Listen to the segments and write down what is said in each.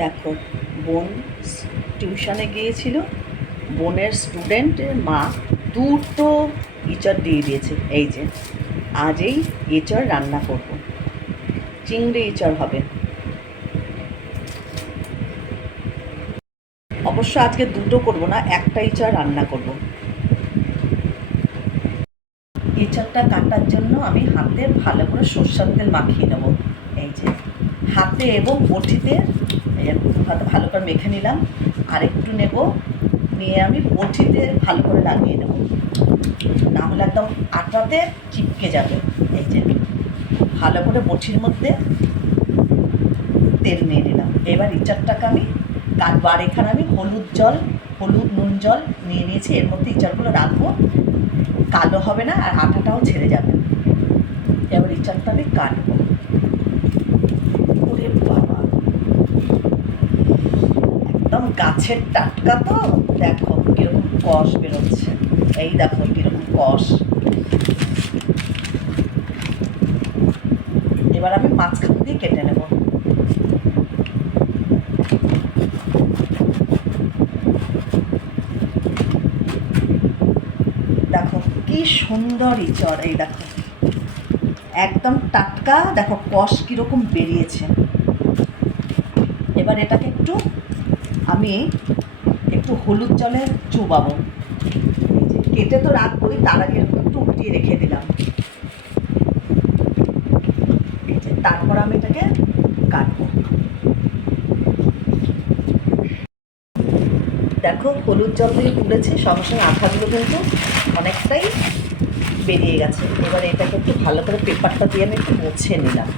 দেখো, বোন টিউশনে গিয়েছিল, বোনের স্টুডেন্টের মা দুটো ইঁচড় দিয়ে দিয়েছে। এই যে আজ এই ইঁচড় রান্না করব, চিংড়ি ইঁচড় হবে। অবশ্য আজকে দুটো করব না, একটা ইঁচড় রান্না করব। ইঁচড়টা কাটার জন্য আমি হাতে ভালো করে সরষের তেল মাখিয়ে নেব। এই যে হাতে এবং বটিতে হাতে ভালো করে মেখে নিলাম। আর একটু নেব, নিয়ে আমি বটিতে ভালো করে লাগিয়ে নেব, না হলে একদম আটাতে চিপকে যাবে। এই যে ভালো করে বটির মধ্যে তেল নিয়ে নিলাম। এবার ইঁচড়টাকে আমি কাটবো। আর এখানে আমি হলুদ নুন জল নিয়ে নিয়েছি, এর মধ্যে ইঁচড়গুলো রাখবো, কালো হবে না আর আটাটাও ছেড়ে যাবে। এবার ইঁচড়টা আমি কাটবো। ওরে বাবা, একদম গাছের টাটকা তো, দেখো কিরকম কষ বেরোচ্ছে। এই দেখো কিরকম কষ। এবার আমি মাঝখান দিয়ে কেটে নেব। দেখো কি সুন্দর ইঁচড়, এই দেখো একদম টাটকা, দেখো কষ কীরকম বেরিয়েছে। এবার এটাকে আমি একটু হলুদ জলে চুবাবো। কেটে তো রাখবোই, তার আগে এরকম একটু উল্টিয়ে রেখে দিলাম। তারপর আমি এটাকে কাটবো। দেখো হলুদ জল দিয়ে তুলেছি, সঙ্গে সঙ্গে আঠাগুলো কিন্তু অনেকটাই বেরিয়ে গেছে। এবার এটাকে একটু ভালো করে পেপারটা দিয়ে আমি একটু মুছে নিলাম,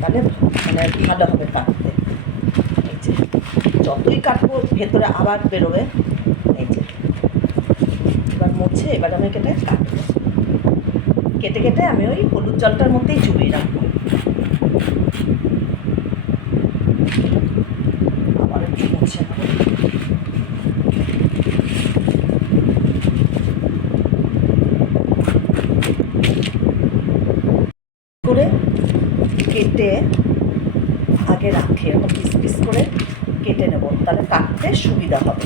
তাহলে মানে ভালো হবে কাটতে। এই যে যতই কাটবো ভেতরে আবার বেরোবে। এই যে এবার মুছে এবার আমি কেটে কাটবো। কেটে কেটে আমি ওই হলুদ জলটার মধ্যেই চুবিয়ে রাখবো। আবার একটু মুছে নেবো। করে কেটে আগে রাখে, এরকম পিস পিস করে কেটে নেব, তাহলে কাটতে সুবিধা হবে।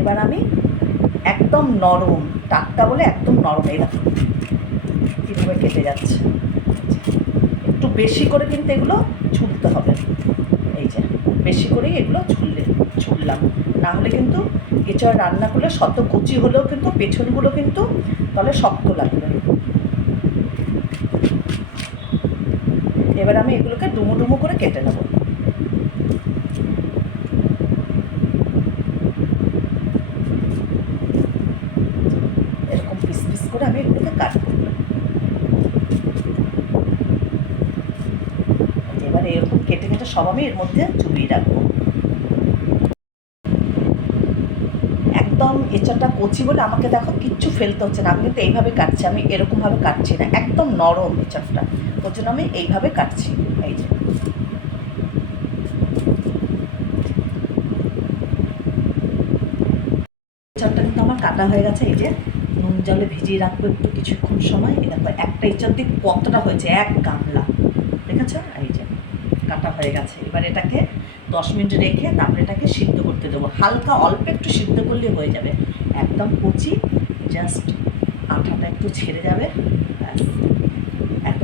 এবার আমি একদম নরম, টাটকা বলে একদম নরম, এই দেখো কীভাবে কেটে যাচ্ছে। একটু বেশি করে কিন্তু এগুলো ছুলতে হবে। এই যে বেশি করেই এগুলো ছুললাম, না হলে কিন্তু এঁচড় রান্না করলে শত কুচি হলেও কিন্তু পেছনগুলো কিন্তু তাহলে শক্ত লাগবে। এবার আমি এগুলোকে ডুমো ডুমো করে কেটে নেব। এরকম পিস পিস করে আমি এগুলোকে কাটবো। এবার এরকম কেটে কেটে সব আমি এর মধ্যে চুবিয়ে রাখবো। একদম এঁচড়টা কচি বলে আমাকে দেখো কিচ্ছু ফেলতে হচ্ছে না, আমি কিন্তু এইভাবে কাটছি, আমি এরকমভাবে কাটছি না, একদম নরম এঁচড়টা, ওর জন্য আমি এইভাবে কাটছি। এই যে এঁচড়টা কিন্তু আমার কাটা হয়ে গেছে। এই যে নুন জলে ভিজিয়ে রাখবো একটু কিছুক্ষণ সময়। এই দেখো একটা এঁচড় দিয়ে কতটা হয়েছে, এক গামলা, দেখেছ? এই যে কাটা হয়ে গেছে। এবার এটাকে 10 মিনিট রেখে তারপরে এটাকে সিদ্ধ করতে দেবো। হালকা অল্প একটু সিদ্ধ করলে হয়ে যাবে, একদম কচি, জাস্ট আঠাটা একটু ছেড়ে যাবে,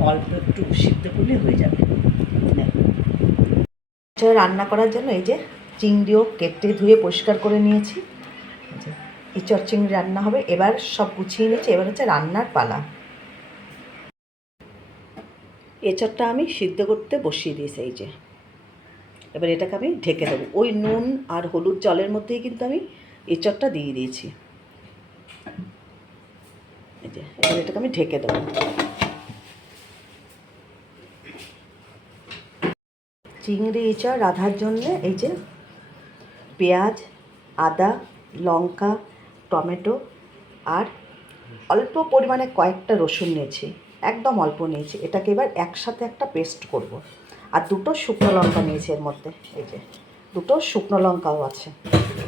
অল্প একটু সিদ্ধ করলে হয়ে যাবে। রান্না করার জন্য এই যে চিংড়িও কেটে ধুয়ে পরিষ্কার করে নিয়েছি। ইঁচড় চিংড়ি রান্না হবে। এবার সব গুছিয়ে নিয়েছি, এবার হচ্ছে রান্নার পালা। এঁচড়টা আমি সিদ্ধ করতে বসিয়ে দিয়েছি। এই যে এবার এটাকে আমি ঢেকে দেবো। ওই নুন আর হলুদ জলের মধ্যেই কিন্তু আমি এঁচড়টা দিয়ে দিয়েছি। এই যে এবার এটাকে আমি ঢেকে দেবো। চিংড়ি এঁচড় রাঁধার জন্যে এই যে পেঁয়াজ, আদা, লঙ্কা, টমেটো আর অল্প পরিমাণে কয়েকটা রসুন নিয়েছি, একদম অল্প নিয়েছি। এটাকে এবার একসাথে একটা পেস্ট করব। আর দুটো শুকনো লঙ্কা নিয়েছি এর মধ্যে, এই যে দুটো শুকনো লঙ্কাও আছে।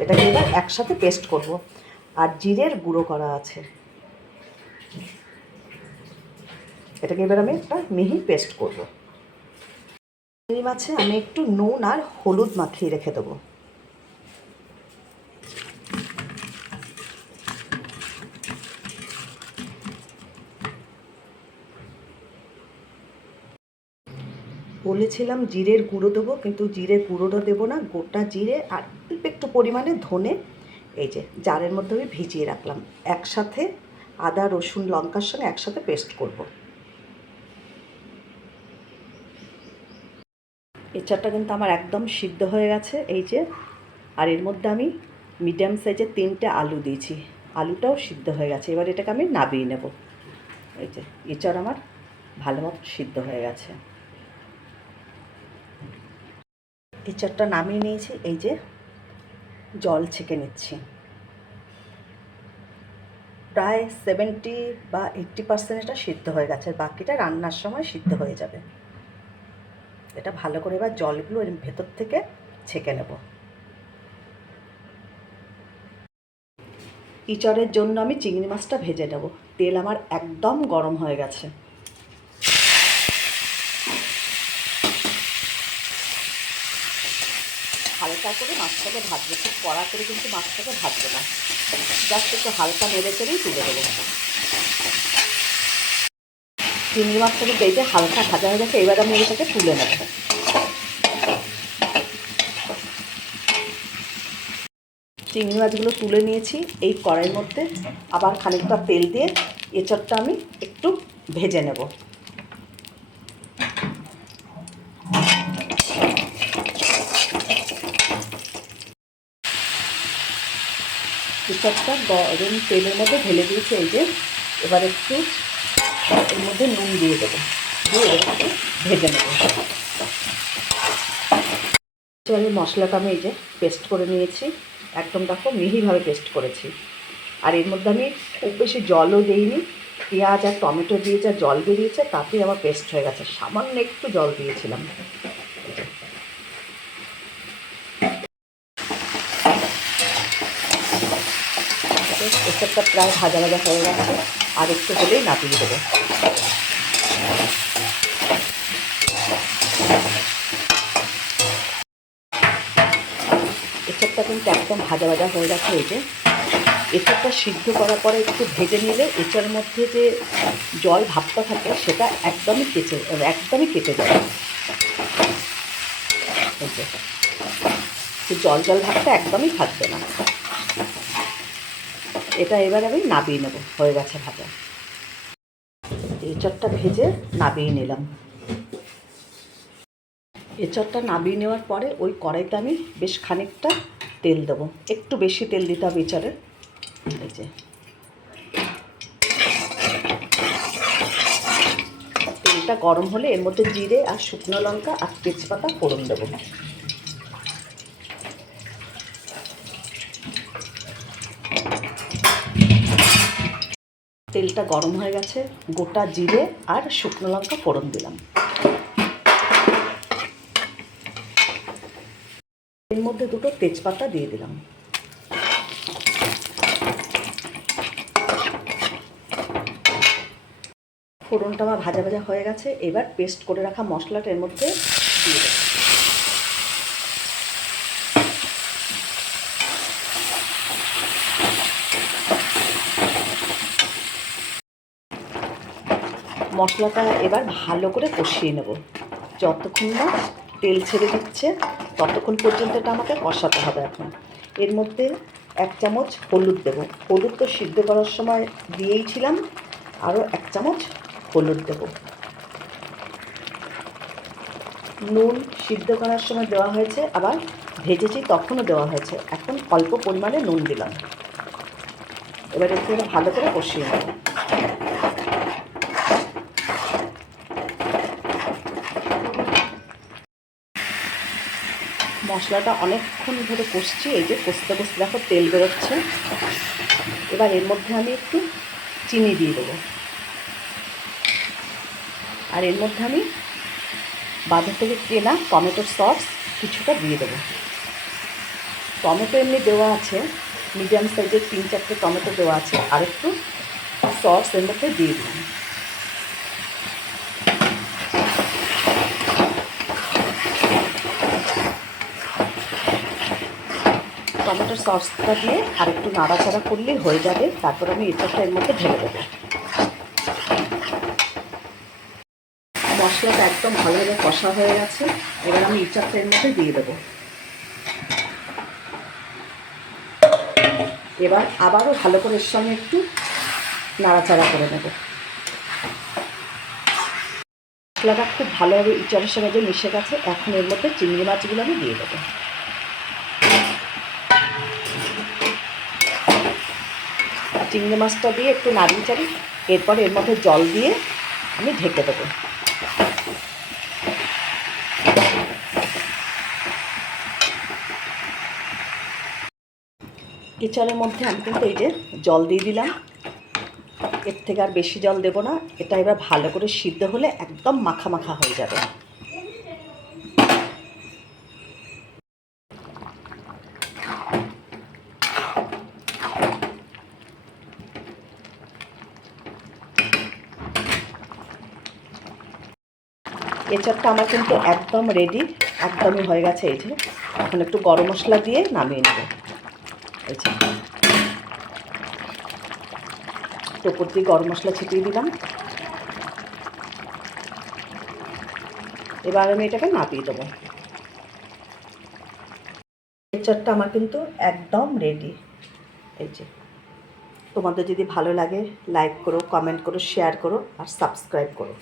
এটাকে এবার একসাথে পেস্ট করব। আর জিরের গুঁড়ো করা আছে। এটাকে এবার আমি একটা মিহি পেস্ট করব। চিংড়ি মাছে আমি একটু নুন আর হলুদ মাখিয়ে রেখে দেবো। বলেছিলাম জিরের গুঁড়ো দেবো, কিন্তু জিরের গুঁড়োটা দেবো না, গোটা জিরে আর অল্প একটু পরিমাণে ধনে এই যে জারের মধ্যে আমি ভিজিয়ে রাখলাম। একসাথে আদা রসুন লঙ্কার সঙ্গে একসাথে পেস্ট করব। এঁচাড়টা কিন্তু আমার একদম সিদ্ধ হয়ে গেছে এই যে। আর এর মধ্যে আমি মিডিয়াম সাইজের 3টে আলু দিয়েছি, আলুটাও সিদ্ধ হয়ে গেছে। এবার এটাকে আমি নাবিয়ে নেব। এই যে এঁচাড় আমার ভালো মতো সিদ্ধ হয়ে গেছে। এঁচাড়টা নামিয়ে নিয়েছি, এই যে জল ছেঁকে নিচ্ছি। প্রায় 70 বা 80% এটা সিদ্ধ হয়ে গেছে, বাকিটা রান্নার সময় সিদ্ধ হয়ে যাবে। এটা ভালো করে এবার জলগুলো এর ভেতর থেকে ছেঁকে নেব। ইঁচড়ের জন্য আমি চিংড়ি মাছটা ভেজে নেব। তেল আমার একদম গরম হয়ে গেছে। হালকা করে মাছটাকে ভাজবো, খুব কড়া করে কিন্তু মাছটাকে ভাজবো না, জাস্ট একটু হালকা নেড়ে চেড়েই তুলে দেবো। চিংড়ি মাছটাকে দেখে হালকা ভাজা হয়ে গেছে, এবার আমি এটাকে তুলে নেব। চিংড়ি মাছগুলো তুলে নিয়েছি। এই কড়াইয়ের মধ্যে আবার খানিকটা তেল দিয়ে এঁচড়টা আমি একটু ভেজে নেব। এঁচড়টা গরম তেলের মধ্যে ঢেলে দিয়েছি এই যে। এবার একটু এর মধ্যে নুন দিয়ে দেবো, দিয়ে একটু ভেজে নেব। এঁচড়ের মশলাটা আমি এই যে পেস্ট করে নিয়েছি, একদম দেখো মিহিভাবে পেস্ট করেছি। আর এর মধ্যে আমি খুব বেশি জলও দিইনি, পেঁয়াজ আর টমেটো দিয়ে যা জল বেরিয়েছে তাতেই আমার পেস্ট হয়ে গেছে। সামান্য একটু জল দিয়েছিলাম। এসবটা প্রায় ভাজা ভাজা হয়ে গেছে, আর একটু হলেই নামিয়ে দেবো। এসবটা কিন্তু একদম ভাজা ভাজা হয়ে গেছে। এই যে এঁচড়টা সিদ্ধ করার পরে একটু ভেজে নিলে এঁচড়ের মধ্যে যে জল ভাবটা থাকে সেটা একদমই কেটে যায়। এই যে জল জল ভাবটা একদমই থাকবে না। এটা এবার আমি নাবিয়ে নেব, হয়ে গেছে ভাজা। এঁচড়টা ভেজে নাবিয়ে নিলাম। এঁচড়টা নাবিয়ে নেওয়ার পরে ওই কড়াইতে আমি বেশ খানিকটা তেল দেবো, একটু বেশি তেল দিতে হবে এঁচড়ে। এই যে তেলটা গরম হলে এর মধ্যে জিরে আর শুকনো লঙ্কা আর তেজপাতা ফোড়ন দেবো। তেলটা গরম হয়ে গেছে, গোটা জিরে আর শুকনো লঙ্কা ফোড়ন দিলাম। এর মধ্যে দুটো তেজপাতা দিয়ে দিলাম। ফোড়নটা আমার ভাজা ভাজা হয়ে গেছে, এবার পেস্ট করে রাখা মশলাটা এর মধ্যে দিয়ে দেবো। মশলাটা এবার ভালো করে কষিয়ে নেব। যতক্ষণ না তেল ছেড়ে দিচ্ছে ততক্ষণ পর্যন্ত এটা আমাকে কষাতে হবে। এখন এর মধ্যে 1 চামচ হলুদ দেবো। হলুদ তো সিদ্ধ করার সময় দিয়েইছিলাম, আরও 1 চামচ হলুদ দেবো। নুন সিদ্ধ করার সময় দেওয়া হয়েছে, আবার ভেজেছি তখনও দেওয়া হয়েছে। এখন অল্প পরিমাণে নুন দিলাম। এবার একটু ভালো করে কষিয়ে নেব। মশলাটা অনেকক্ষণ ধরে কষছি, এই যে কষতে কষতে দেখো তেল বেরোচ্ছে। এবার এর মধ্যে আমি একটু চিনি দিয়ে দেবো, আর এর মধ্যে আমি বাজার থেকে কেনা টমেটোর সস কিছুটা দিয়ে দেবো। টমেটো এমনি দেওয়া আছে, মিডিয়াম সাইজের 3-4টে টমেটো দেওয়া আছে, আর একটু সস এর মধ্যে দিয়ে দিলাম। এবার সসটা দিয়ে আর একটু নাড়াচাড়া করলেই হয়ে যাবে। তারপর আমি এঁচড়টা এর মধ্যে ঢেলে দেবো। মশলাটা একদম ভালোভাবে কষা হয়ে গেছে। এবার আমি এঁচড়টা এর মধ্যে দিয়ে দেবো। এবার আবারও ভালো করে এর সঙ্গে একটু নাড়াচাড়া করে নেব। মশলাটা খুব ভালোভাবে এঁচড়ের সঙ্গে মিশে গেছে। এখন এর মধ্যে চিংড়ি মাছগুলো আমি দিয়ে দেবো। চিংড়ি মাছটা দিয়ে একটু নাড়িয়ে চাড়িয়ে এরপর এর মধ্যে জল দিয়ে আমি ঢেকে দেবো। এঁচড়ের মধ্যে আমি কিন্তু এই যে জল দিয়ে দিলাম। এর থেকে আর বেশি জল দেব না। এটা এবার ভালো করে সিদ্ধ হলে একদম মাখা মাখা হয়ে যাবে। এঁচড়টা আমার কিন্তু একদম রেডি, একদমই হয়ে গেছে। এই যে এখন একটু গরম মশলা দিয়ে নামিয়ে নেব। এই যে উপর দিয়ে গরম মশলা ছিটিয়ে দিলাম। এবার আমি এটাকে নামিয়ে দেবো। এঁচড়টা আমার কিন্তু একদম রেডি। এই যে তোমাদের যদি ভালো লাগে লাইক করো, কমেন্ট করো, শেয়ার করো আর সাবস্ক্রাইব করো।